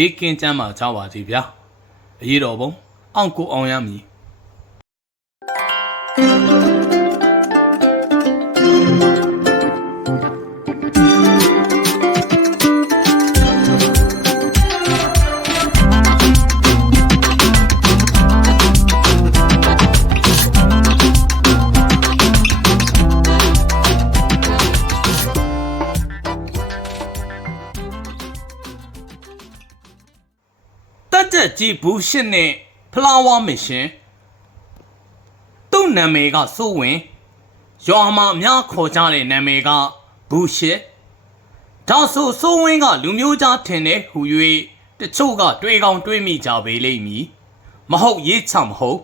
ဘေးကင်းကြမ်းပါကြပါစေဗျာအရေးတော်ပုံအောင်ကိုအောင်ရမည် က်တက်ကြီးဘူးရှစ်နဲ့ဖလာဝါမရှင်သူ့နာမည်ကစိုးဝင်ရွာမှာအများခေါ်ကြတဲ့နာမည်ကဘူးရှစ်ဒါဆိုစိုးဝင်ကလူမျိုးကြားထင်တဲ့ဟူ၍တချို့ကတွေးကောင်းတွေးမိကြပေလိမ့်မည်မဟုတ်ရေးချမဟုတ်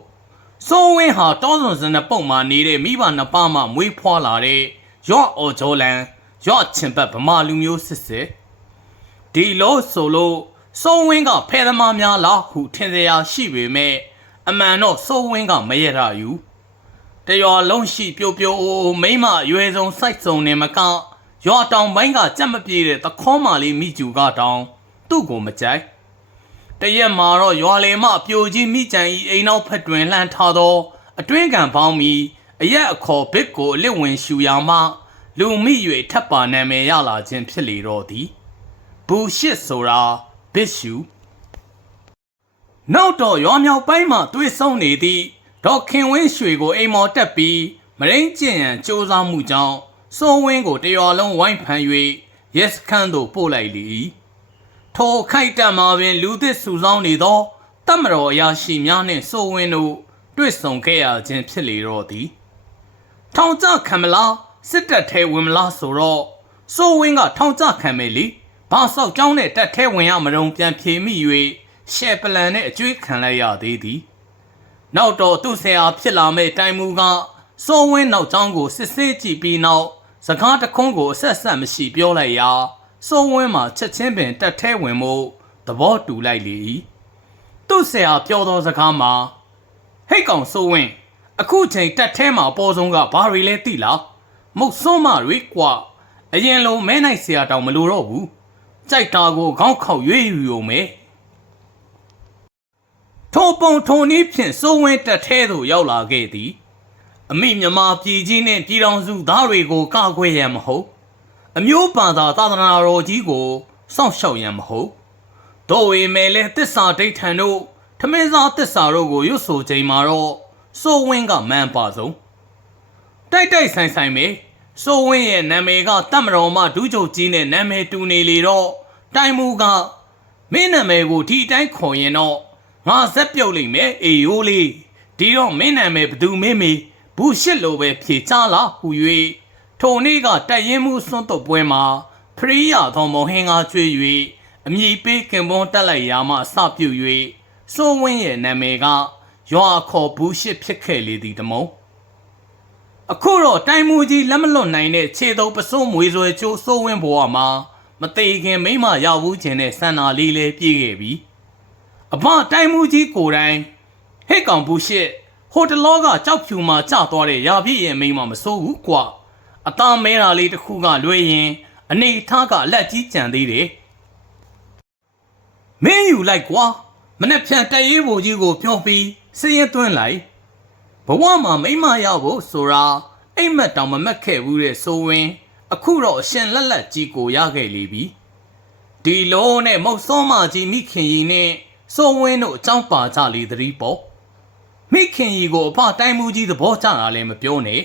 စိုးဝင်ဟာတောစွန်စနပုံမှာနေတဲ့မိဘနှစ်ပါးမှမွေးဖွားလာတဲ့ရော့အော်ဂျိုလန်ရော့ချင်ပတ်ဗမာလူမျိုးစစ်စစ်ဒီလို့ဆိုလို့ စိုးဝင်းကဖဲသမားများလားဟုထင်စရာရှိပေမဲ့အမှန်တော့စိုးဝင်းကမရရယူတရွာလုံးရှိပြိုပြိုအိုမိမအရွယ်ဆုံးစိုက်စုံနေမကရွာတောင်ပိုင်းကကြက်မပြေတဲ့သခေါမာလေးမိကျူကတောင်သူ့ကိုမကြိုက်တရက်မှာတော့ရွာလေမပြိုကြီးမိကြံဤအိမ်နောက်ဖက်တွင်လှမ်းထားသောအတွင်းကံပေါင်းမီအရက်အခေါ်ဘစ်ကိုအလစ်ဝင်ရှူရာမှလူမိ၍ထပ်ပါနာမည်ရလာခြင်းဖြစ်လေတော့သည်ဘူရှစ်ဆိုတာ ဘစ်ရှူနောက်တော့ရောမြောက်ပိုင်းမှာတွေးဆုံးနေသည့်ဒေါက်ခင်ဝင်းရွှေကိုအိမ်မော်တက်ပြီးမရင်းကျင်ရန်စ조사မှုကြောင့်စိုးဝင်းကိုတရွာလုံးဝိုင်းဖန်၍ရက်စခန်းသို့ပို့လိုက်လေ၏ထိုခိုက်တံမှာပင်လူသစ်စုဆောင်းနေသောတမတော်အရာရှိများနှင့်စိုးဝင်းတို့တွေ့ဆုံခဲ့ရခြင်းဖြစ်လေတော့သည်ထောင်ကြခံမလားစစ်တပ်ထဲဝင်မလားဆိုတော့စိုးဝင်းကထောင်ကြခံမယ်လေ ဘာဆောက်ကြောင်းနဲ့တက်ထဲဝင်ရမတုံပြန်ဖြေမိ၍ရှယ်ပလန်နဲ့အကျွေးခံလိုက်ရသေးသည်နောက်တော့သူ့ဆရာဖြစ်လာမဲ့တိုင်မူကစိုးဝင်းနောက်ကြောင်းကိုစစ်ဆေးကြည့်ပြီးနောက်စကားတခွန်းကိုအဆက်ဆက်မရှိပြောလိုက်ရာစိုးဝင်းမှာချက်ချင်းပင်တက်ထဲဝင်မှုသဘောတူလိုက်လေ၏သူ့ဆရာပြောသောစကားမှာဟိတ်ကောင်စိုးဝင်းအခုချိန်တက်ထဲမှာပေါ်ဆုံးကဘာတွေလဲသိလားမုတ်စွန်းမတွေကွာအရင်လုံးမဲနိုင်ဆရာတောင်မလိုတော့ဘူး ကြိုက်တာကိုခေါင်းခေါက်ရွေးယူရုံပဲထိုပုံထုံနည်းဖြင့်စိုးဝင်းတက်ထဲသို့ရောက်လာခဲ့သည်အမိမြမပြည်ကြီးနှင့်ပြည်တော်စုသားတွေကိုကကွယ်ရန်မဟုတ်အမျိုးဘာသာသာသနာတော်ကြီးကိုစောင့်ရှောက်ရန်မဟုတ်တို့ဝေမဲ့လဲတစ္ဆာဒိဋ္ဌံတို့ထမင်းစားတစ္ဆာတို့ကိုရွတ်ဆိုချိန်မှာတော့စိုးဝင်းကမန်းပါဆုံးတိုက်တိုက်ဆိုင်ဆိုင်ပဲ စိုးဝင်းရဲ့နာမည်ကတတ်မတော်မှဒူးချုပ်ကြီးနဲ့နာမည်တူနေလေတော့တိုင်မူကမင်းနာမည်ကိုဒီအတိုင်းခေါ်ရင်တော့ငါဇက်ပြုတ်လိမ့်မယ်အေယိုးလေးဒီတော့မင်းနာမည်ဘသူမင်းမေဘူးရှစ်လိုပဲဖြေချလားဟူ၍ထိုနေ့ကတက်ရင်မှုစွန့်တုပ်ပွဲမှာဖရိယာတော်မဟင်းကားကျွေး၍အမည်ပေးကင်ပွန်းတက်လိုက်ရာမှအစပြု၍စိုးဝင်းရဲ့နာမည်ကရွာခေါ်ဘူးရှစ်ဖြစ်ခဲ့လေသည်တမုံ အခုတော့တိုင်မူကြီးလက်မလွတ်နိုင်တဲ့ခြေတုပ်ပစိုးမွေဆွဲချိုးစိုးဝင်းဘဝမှာမသေးခင်မိမရောက်ဘူးခြင်းနဲ့ဆန္ဒလေးလေးပြည့်ခဲ့ပြီအဘတိုင်မူကြီးကိုယ်တိုင်ဟဲ့ကောင်ဘူးရှစ်ဟိုတလောကကြောက်ဖြူမှာကျသွားတဲ့ရာပြည့်ရဲ့မိမမစိုးဘူးကွာအသားမဲတာလေးတစ်ခုကလွဲရင်အနေထားကအလက်ကြီးကြံသေးတယ်မင်းယူလိုက်ကွာမနေ့ဖြန်တရေးဘိုကြီးကိုပြောပြီးစည်ရင်သွင်းလိုက် ဘဝမှာမိမရဖို့ဆိုတာအိမ်မက်တောင်မမက်ခဲ့ဘူးတဲ့ဆိုဝင် အခုတော့အရှင်လက်လက်ကြီးကိုရခဲ့လေပြီဒီလုံးနဲ့မုတ်စောမကြီးမိခင်ကြီးနဲ့စိုးဝင်းတို့အကြောင်းပါကြလေသတိပေါ့မိခင်ကြီးကိုအဖတိုင်းမှုကြီးသဘောကျတာလည်းမပြောနဲ့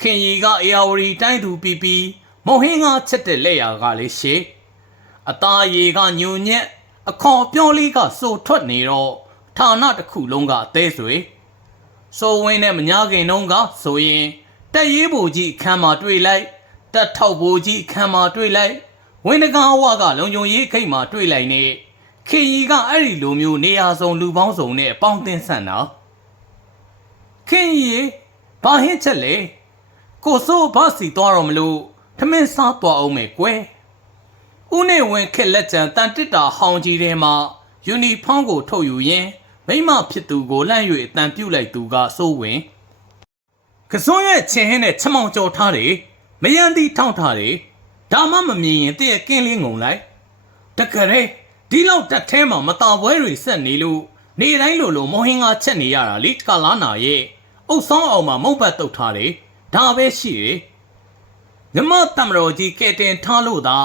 ခင်ကြီးကအေယာဝတီတိုင်းသူပြီးပြီးမုံဟင်းကချက်တဲ့လက်ရာကလည်းရှေးအသားရည်ကညုံညက်အခေါ်ပြောလေးကစိုးထွက်နေတော့ဌာနတစ်ခုလုံးကအသေးဆွေ စိုးဝင်းနဲ့မညာခင်တုန်းကဆိုရင်တက်ရေးဘူကြီးအခမ်းမှာတွေ့လိုက်တက်ထောက်ဘူကြီးအခမ်းမှာတွေ့လိုက်ဝင်းတကားဝကလုံုံရေးခိတ်မှာတွေ့လိုက်နေခင်ကြီးကအဲ့ဒီလိုမျိုးနေရာစုံလူပေါင်းစုံနဲ့ပေါင်းသင်းဆန်တာခင်ကြီးဘာဟင်းချက်လဲကိုစိုးဘာစီသွားတော့မလို့ထမင်းစားသွားအောင်မယ်ကွယ်ဦးနေဝင်ခက်လက်ကြံတန်တစ်တာဟောင်းကြီးထဲမှာယူနီဖောင်းကိုထုတ်ယူရင်း မိမဖြစ်သူကိုလှမ်း၍အတန်ပြုတ်လိုက်သူကစိုးဝင်ကစွန်းရဲ့ချင်းဟင်းနဲ့ချက်မောင်ကြော်ထားတယ်မယန်တီထောင်းထားတယ်ဒါမှမမြင်ရင်တည့်ရဲ့ကင်းလေးငုံလိုက်တကယ်လေဒီလောက်တက်ထဲမှာမတာပွဲတွေဆက်နေလို့နေတိုင်းလိုလိုမောဟင်းကချက်နေရတာလေကလာနာရဲ့အုပ်ဆောင်အောင်မှာမုတ်ပတ်တုတ်ထားတယ်ဒါပဲရှိတယ်မြမတမတော်ကြီးကဲတင်ထားလို့သာ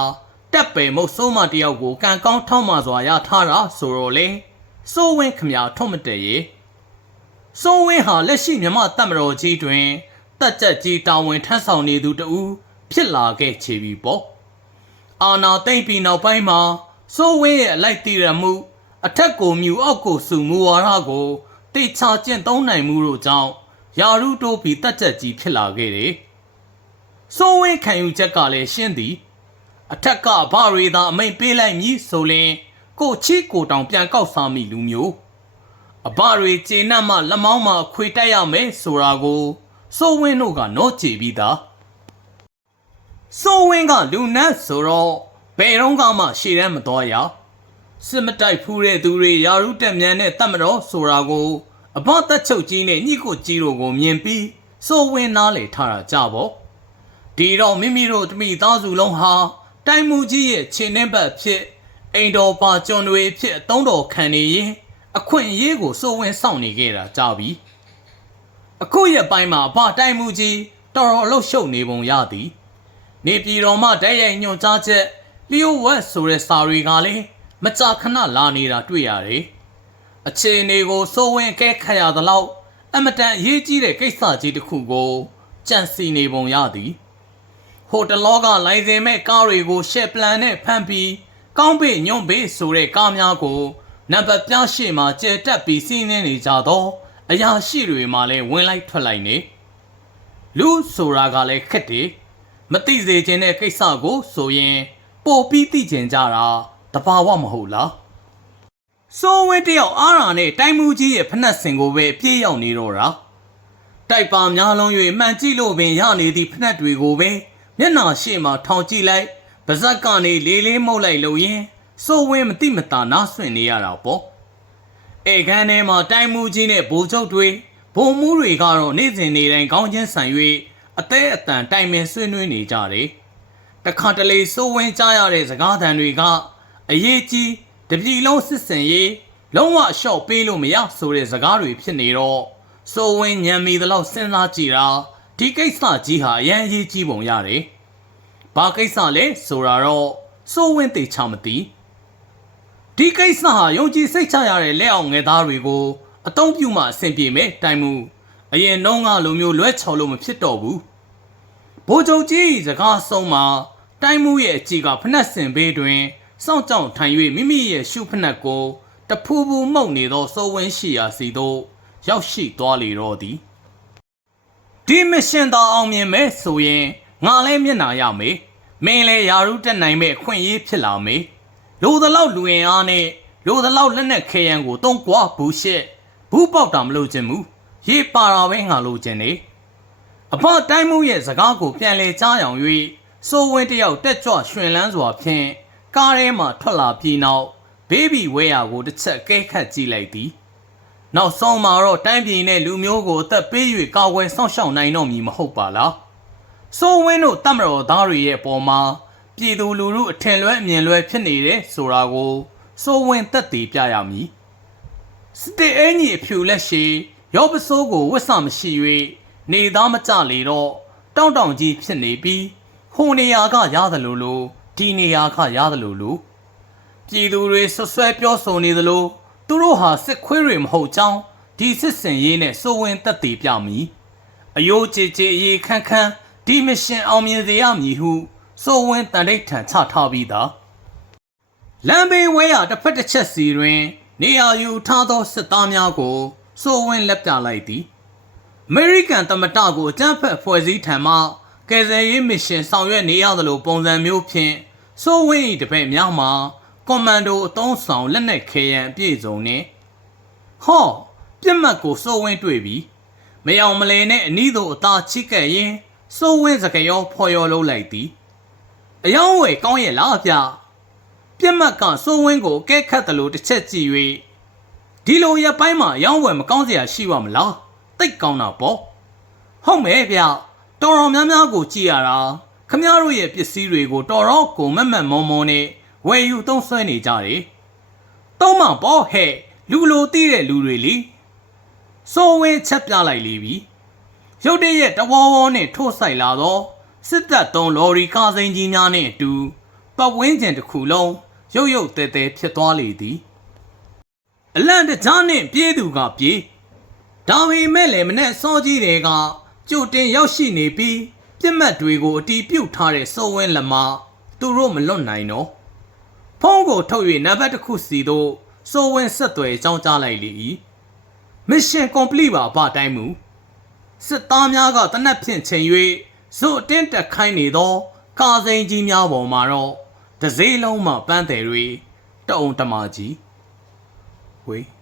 တက်ပယ်မုတ်ဆိုးမတယောက်ကိုကံကောင်းထောင်းမှစွာရထားတာဆိုတော့လေ စိုးဝင်းခမရထုံးမတည့်ရဲ့စိုးဝင်းဟာလက်ရှိမြမတပ်မတော်ကြီးတွင်တက်ကြက်ကြီးတာဝန်ထမ်းဆောင်နေသူတဦးဖြစ်လာခဲ့ချေပြီပေါ့အာနာသိမ့်ပြီးနောက်ပိုင်းမှာစိုးဝင်းရဲ့အလိုက်တည်ရမှု အထက်ကိုမြူအောက်ကိုစုမူဝါဒကိုတိတ်ချကျင့်သုံးနိုင်မှုတို့ကြောင့်ယာရုတိုးပြီးတက်ကြက်ကြီးဖြစ်လာခဲ့တယ်စိုးဝင်းခံယူချက်ကလည်းရှင်းသည် အထက်ကဘာရီသာအမိန်ပေးလိုက်မည်ဆိုရင် ကိုချီကိုတောင်ပြန်ကောက်စားမိလူမျိုးအဘတွေကျေနပ်မှလက်မောင်းမှခွေတက်ရမယ်ဆိုတာကိုစိုးဝင်းတို့ကနော့ကြည့်ပြီးသားစိုးဝင်းကလူနတ်ဆိုတော့ဘယ်တော့မှရှေ့တန်းမတော်ရစစ်မတိုက်ဖူးတဲ့သူတွေယာရုတက်မြန်တဲ့တတ်မတော်ဆိုတာကိုအဘတက်ချုပ်ကြီးနဲ့ညှိကိုကြီးတို့ကိုမြင်ပြီးစိုးဝင်းနားလေထားတာကြပေါ့ဒီတော့မိမိတို့တမိသားစုလုံးဟာတိုင်းမူကြီးရဲ့ခြေနှင်းဘက်ဖြစ် အိမ်တော်ပါကျွန်တွေဖြစ်အတုံးတော်ခံနေရင်အခွင့်အရေးကိုစိုးဝင်းစောင့်နေခဲ့တာကြာပြီအခုရက်ပိုင်းမှာဗတိုင်မှုကြီးတော်တော်လှုပ်ရှုပ်နေပုံရသည်နေပြည်တော်မှတိုက်ရိုက်ညွှန်ကြားချက်လျို့ဝက်ဆိုတဲ့စာတွေကလည်းမကြာခဏလာနေတာတွေ့ရတယ်အခြေအနေကိုစိုးဝင်းကဲခတ်ရသလောက်အမတန်အရေးကြီးတဲ့ကိစ္စကြီးတစ်ခုကိုကြံစီနေပုံရသည်ဟိုတလောကလိုင်စင်မဲ့ကားတွေကိုရှက်ပလန်နဲ့ဖမ်းပြီး ကောင်းပေညွန့်ပေဆိုတဲ့ကားများကိုနံပါတ်ပြားရှိမှကျဲတက်ပြီးစီးနှင်းနေကြတော့အရာရှိတွေမှလည်းဝင်လိုက်ထွက်လိုက်နေလူဆိုတာကလည်းခက်တယ်မသိစေခြင်းတဲ့ကိစ္စကိုဆိုရင်ပို့ပြီးသိကျင်ကြတာတဘာဝမဟုတ်လားစိုးဝင်းတယောက်အားရနဲ့တိုင်းမူကြီးရဲ့ဖနှက်စင်ကိုပဲပြေးရောက်နေတော့တာတိုက်ပါများလုံး၍မှန်ကြည့်လို့ပင်ရနေသည့်ဖနှက်တွေကိုပဲမျက်နှာရှိမှထောင်ကြည့်လိုက် ပါဇက်ကနေလေးလေးမှုတ်လိုက်လို့ရင်စိုးဝင်းမတိမတာနားဆွင့်နေရတာပေါ့ဧကန်ထဲမှာတိုင်းမှုကြီးနဲ့ဗိုလ်ချုပ်တွေဗိုလ်မှူးတွေကတော့နေ့စဉ်နေ့တိုင်းခေါင်းချင်းဆန်၍အသေးအတန်တိုင်ပင်ဆွေးနွေးနေကြတယ်တခါတလေစိုးဝင်းကြားရတဲ့စကားသံတွေကအရေးကြီးတပြည်လုံးစစ်စင်ရေးလုံးဝအလျှော့ပေးလို့မရဆိုတဲ့စကားတွေဖြစ်နေတော့စိုးဝင်းညံမီသလောက်စဉ်းစားကြည့်တာဒီကိစ္စကြီးဟာအရန်အရေးကြီးပုံရတယ်။ ဘာကိစ္စလဲဆိုတာတော့စိုးဝင်းသိချမသိဒီကိစ္စဟာယုံကြည်စိတ်ချရတဲ့လက်အောင်ငယ်သားတွေကိုအတုံးပြမှအဆင်ပြေမယ်တိုင်မှုအရင်နှုံးကလိုမျိုးလွဲချော်လို့မဖြစ်တော့ဘူးဘိုးချုပ်ကြီးစကားဆုံးမှာတိုင်မှုရဲ့အကြည့်ကဖနှက်စင်ဘေးတွင်စောင့်ကြောင်ထိုင်၍မိမိရဲ့ရှုဖနှက်ကိုတဖူဖူမှုတ်နေသောစိုးဝင်းရှိရာစီသို့ရောက်ရှိသွားလေတော့သည်ဒီမရှင်သာအောင်မြင်မဲ့ဆိုရင်ငါလည်းမျက်နာရမေ မင်းလည်းယာရုတက်နိုင်မဲ့အခွင့်အရေးဖြစ်လာမေလိုသလောက်လူရင်အားနဲ့လိုသလောက်လက်နက်ခဲယံကိုတုံးကွာဘူးရှက်ဘူးပေါက်တာမလို့ခြင်းမူရေးပါတာပဲငါလို့ခြင်းနေအဖတိုင်းမှုရဲ့စကားကိုပြန်လဲကြားရောင်၍စိုးဝင်းတယောက်တက်ကြွရွှင်လန်းစွာဖြင့်ကားထဲမှထွက်လာပြီးနောက်ဘေဘီဝဲယာကိုတစ်ချက်ကဲခတ်ကြည့်လိုက်သည်နောက်ဆုံးမှာတော့တိုင်းပြည်နဲ့လူမျိုးကိုအသက်ပေး၍ကာကွယ်စောင့်ရှောက်နိုင်တော့မည်မဟုတ်ပါလား စိုးဝင်းတို့တမတော်သားတွေရဲ့အပေါ်မှာပြည်သူလူထုအထင်လွဲအမြင်လွဲဖြစ်နေတယ်ဆိုတာကိုစိုးဝင်းသက်သေပြရမည်စတေအင်းကြီးအဖြူလက်ရှိရောပစိုးကိုဝတ်ဆမရှိ၍နေသားမကြလေတော့တောင့်တောင့်ကြီးဖြစ်နေပြီးဟိုနေရာကရသလိုလိုဒီနေရာကရသလိုလိုပြည်သူတွေဆွဆွဲပြောဆိုနေသလိုသူတို့ဟာစစ်ခွေးတွေမဟုတ်ကြောင်းဒီစစ်စင်ရေးနဲ့စိုးဝင်းသက်သေပြမည်အယိုးကြည်ကြည်အေးခန်းခန်း ဒီမရှင်အောင်မြင်စေရမည်ဟုစိုးဝင်းတန်တိတ်ထန်ချထားပြီးသားလမ်းဘေးဝဲရတစ်ဖက်တစ်ချက်စီတွင် နေရာယူထားသောစစ်သားများကိုစိုးဝင်းလက်ပြလိုက်သည်အမေရိကန်သမ္မတကိုအကြမ်းဖက်ဖွဲ့စည်းထံမှကယ်ဆယ်ရေးမစ်ရှင်ဆောင်ရွက်နေရသလိုပုံစံမျိုးဖြင့်စိုးဝင်း၏တပည့်များမှာကွန်မန်ဒိုအသုံးဆောင်လက်နက်ခဲယံအပြည့်စုံနဲ့ဟောပြစ်မှတ်ကိုစိုးဝင်းတွေ့ပြီမယောင်မလဲနဲ့အနီးသို့အသာချိကပ်ရင် စိုးဝင်းစကရောဖော်ရောလုံးလိုက်သည်အယောင်းဝယ်ကောင်းရဲ့လားဗျပြစ်မှတ်ကစိုးဝင်းကိုကဲခတ်တယ်လို့တစ်ချက်ကြည့်၍ဒီလိုရပိုင်းမှာအယောင်းဝယ်မကောင်းစရာရှိပါမလားတိတ်ကောင်းတာပေါ့ဟုတ်မယ်ဗျတော်တော်များများကိုကြည်ရတာခမရတို့ရဲ့ပစ္စည်းတွေကိုတော်တော်ကိုမက်မက်မောမောနဲ့ဝယ်ယူသုံးဆွဲနေကြတယ်။သုံးမပေါ့ဟဲ့လူလိုသိတဲ့လူတွေလीစိုးဝင်းချက်ပြလိုက်လေပြီ။ ရုတ်တရက်တဝေါဝေါနဲ့ထိုးဆိုင်လာတော့စစ်တပ်သုံးလော်ရီကားစိန်ကြီးများနဲ့အတူပတ်ဝန်းကျင်တစ်ခုလုံးရုတ်ရုတ်တဲတဲဖြစ်သွားလေသည်။အလန့်တကြားနဲ့ပြေးသူကပြေးဒါပေမဲ့လည်းမနဲ့စောကြီးတွေကကြိုတင်ရောက်ရှိနေပြီးပြစ်မှတ်တွေကိုအတီးပြုတ်ထားတဲ့စိုးဝင်းလက်မသူတို့မလွတ်နိုင်တော့ဖုန်းကိုထုတ်၍နံပါတ်တစ်ခုစီသို့စိုးဝင်းဆက်သွယ်အကြောင်းကြားလိုက်လေ၏မစ်ရှင် complete ပါဗတိုင်းမူ စစ်သားများကတနက်ဖြင့်ချိန်၍ဇို့အတင်းတက်ခိုင်းနေသော ကာစိန်ကြီးများပေါ်မှာတော့တစ်စေးလုံးမှပန်းတယ်တွေတအုံတမာကြီးဝေး